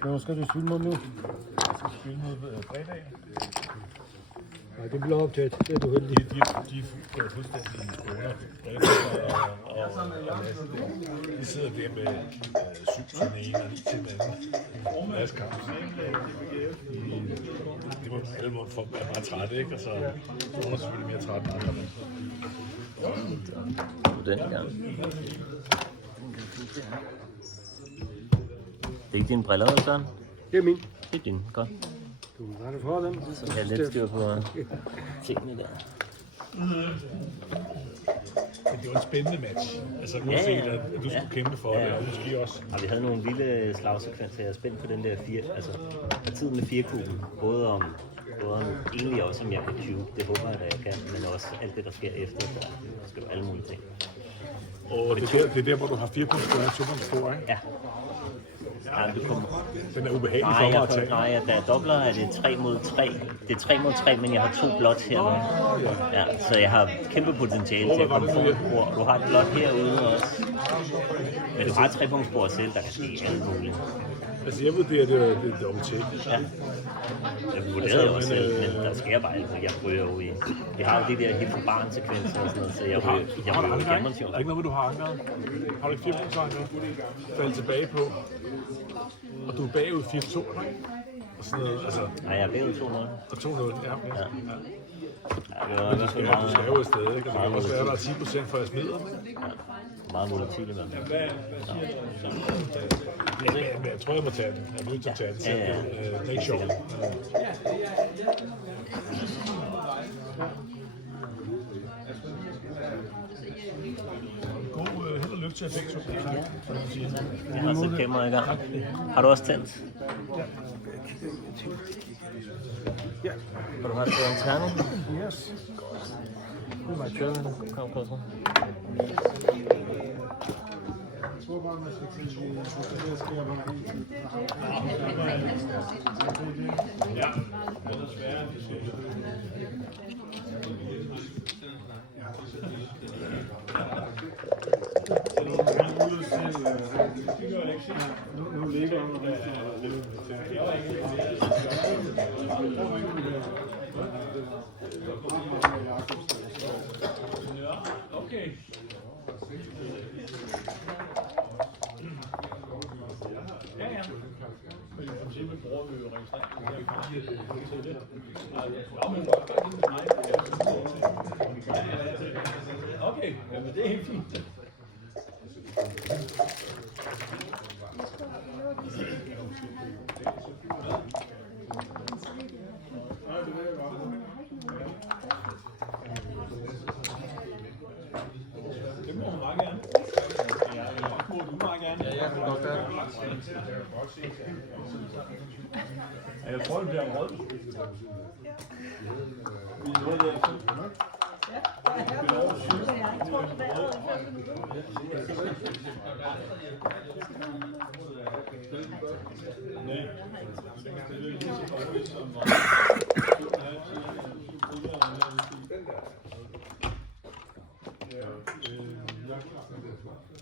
Hvornår skal du spille mod nu? Jeg skal spille mod fredag. Nej, det bliver optaget. Det er du heldig. De går fuldstændig i skoler. De sidder der med 7 til den ene og 9 til den anden. Laskamp. Det må alle måtte folk være meget trætte, ikke? Og så er nogen selvfølgelig mere trætte end andre. Den gang. Det er ikke dine briller, Søren? Det er min. Det er dine, godt. Du har det for dem. Så jeg har lidt styr på tingene der. Men det var en spændende match. Altså uanset at du skulle kæmpe for det, og måske også. Og vi havde nogle vilde slagsekvenser. Jeg er spændt på den der partiet med 4-kuben. Både om egentlig også om jeg kan cube. Det håber jeg, at jeg kan. Men også alt det, der sker efter. Der skal jo alle mulige ting. Og det er der, hvor du har 4-kubsspor og 2-kubsspor, ikke? Ja. Ja, du kommer. Den er ubehagelig for mig at tage. Nej, da jeg dobler er det 3 mod 3. Det er 3 mod 3, men jeg har 2 blot her. Ja, så jeg har kæmpe potentiale til at komme foran bord. Du har et blot herude også. Men du har et 3-punktsbord selv, der kan ske alt muligt. Altså jeg vurderer, det er dobbelt tjek. Ja. Jeg vurderer det også selv, men der sker bare alt, jeg ryger jo i. Jeg har jo de der helt for barn-sekvenser og sådan noget, så jeg ryger jo i gammel. Der er ikke noget, du har ankeret. Har du ikke 4-punkts-ankeret? Falde tilbage på. Og du er bagud 4-2, ikke? Og sådan noget, altså. Nej, jeg er bagud 2-0. Og 2-0, ja. Okay. Ja, du skal jo afsted, ikke? Og det kan også være, at der er 10% for at smide dem. Ja, meget volatilt, men. Men jeg tror, jeg må tage den. Jeg er nødt til at tage den. Det er ikke sjovt. Held og lykke til at begge to. Jeg har set kameraet i gang. Har du også tændt? Ja. Har du haft en terning? Yes. Det er meget kørt. Kom på så. Ja, det er svært. Nu ligger okay. Ja. Men i princippet bruger vi jo okay, men det er helt fint. Det må hun meget gerne. Det må du meget gerne. Ja, jeg vil godt gøre det. Jeg tror, det bliver rød. Vi er rød der.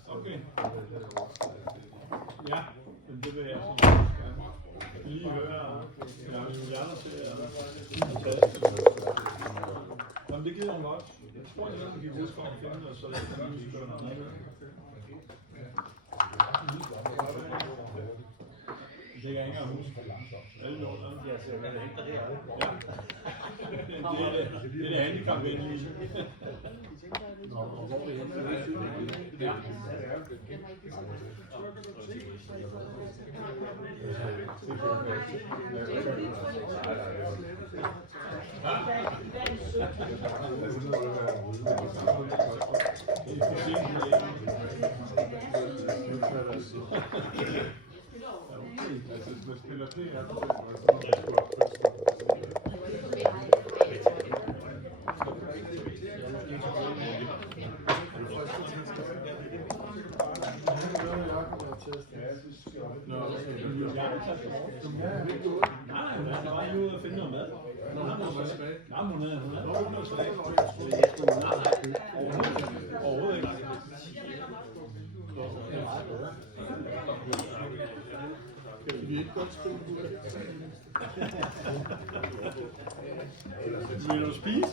Okay. Ja, men det vil jeg så lige høre. Jamen det gider hun godt. Jeg tror, jeg vil give det for at finde, og så kan vi gøre noget andet. Det er ikke engang hus. Alle låner. Ja, så kan det ikke der. Ja. Det er det handicapvenlige. Ja. Vi er ikke godt Vil du spise?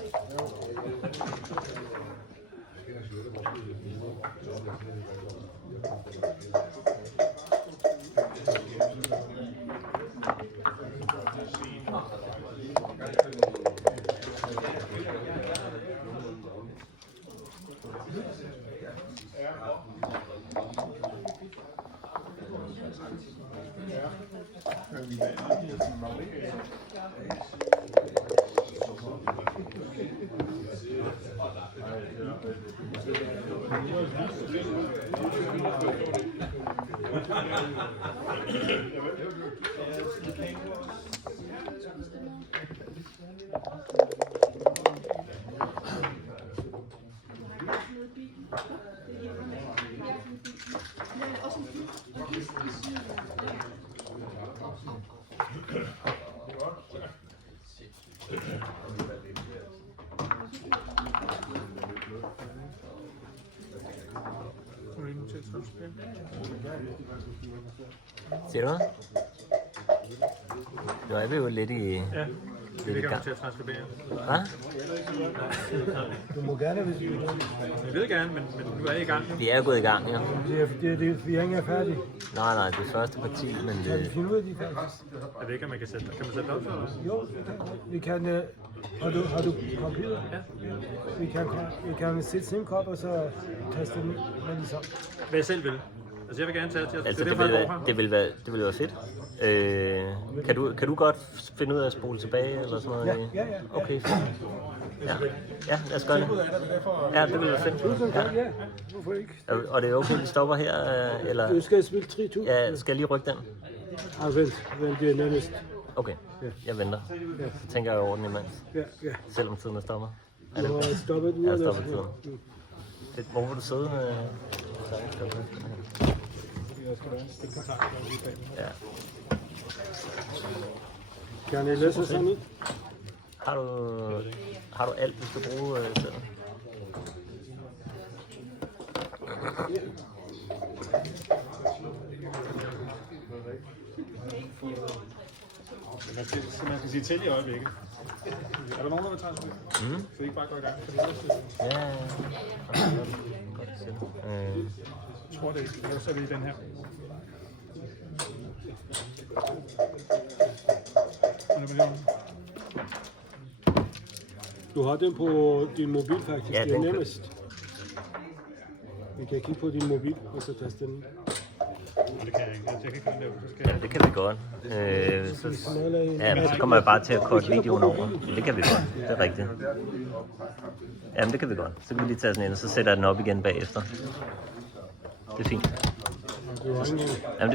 Siger du noget? Nu er vi jo lidt i... Ja, lidt i gang. til at transkribere. Hvad? Du må gerne, hvis du vil. Jeg vil gerne, men nu er jeg i gang. Vi er jo gået i gang, ja. Vi er ikke færdige. Nej, det er første parti, men Kan vi det... finde ud af de faktisk? Jeg ved ikke, om man kan sætte det. Kan man sætte det op for os? Jo, vi kan... Har du computer? Ja. Vi kan sætte SIM-kort og så taste den med de samme. Hvad jeg selv vil. Altså jeg vil gerne tage til at... Altså, det det vil være fedt. Kan du godt finde ud af at spole tilbage eller sådan noget? Ja. Okay, fint. Ja, lad os gøre det. Ja, det vil være fedt. Ja, hvorfor ikke? Og det er okay, vi stopper her, eller... Du skal spille 3-2. Ja, skal jeg lige rykke den? Vent, det er nærmest. Okay, jeg venter. Så tænker jeg over den imens. Ja. Selvom tiden er stoppet. Du har stoppet den. Jeg har stoppet tiden. Hvor vil du sidde? Ja. Kan I læse sådan ud? Har du alt, du skal bruge selv? Man skal sige til i øjeblikket. Er der nogen, der vil transkribere? Så vi ikke bare går i gang? Ja. Jeg tror det ikke. Så er vi i den her. Du har den på din mobil faktisk. Ja, det er den nemmest. Vi kan kigge på din mobil, og så taste den. Det kan jeg ikke. Jeg kan ikke finde det. Ja, det kan vi godt. Men så kommer jeg bare til at korte videoen over. Det kan vi godt. Det er rigtigt. Jamen, det kan vi godt. Så kan vi lige tage sådan en, og så sætter jeg den op igen bagefter. Det er fint. Jamen, det er fint.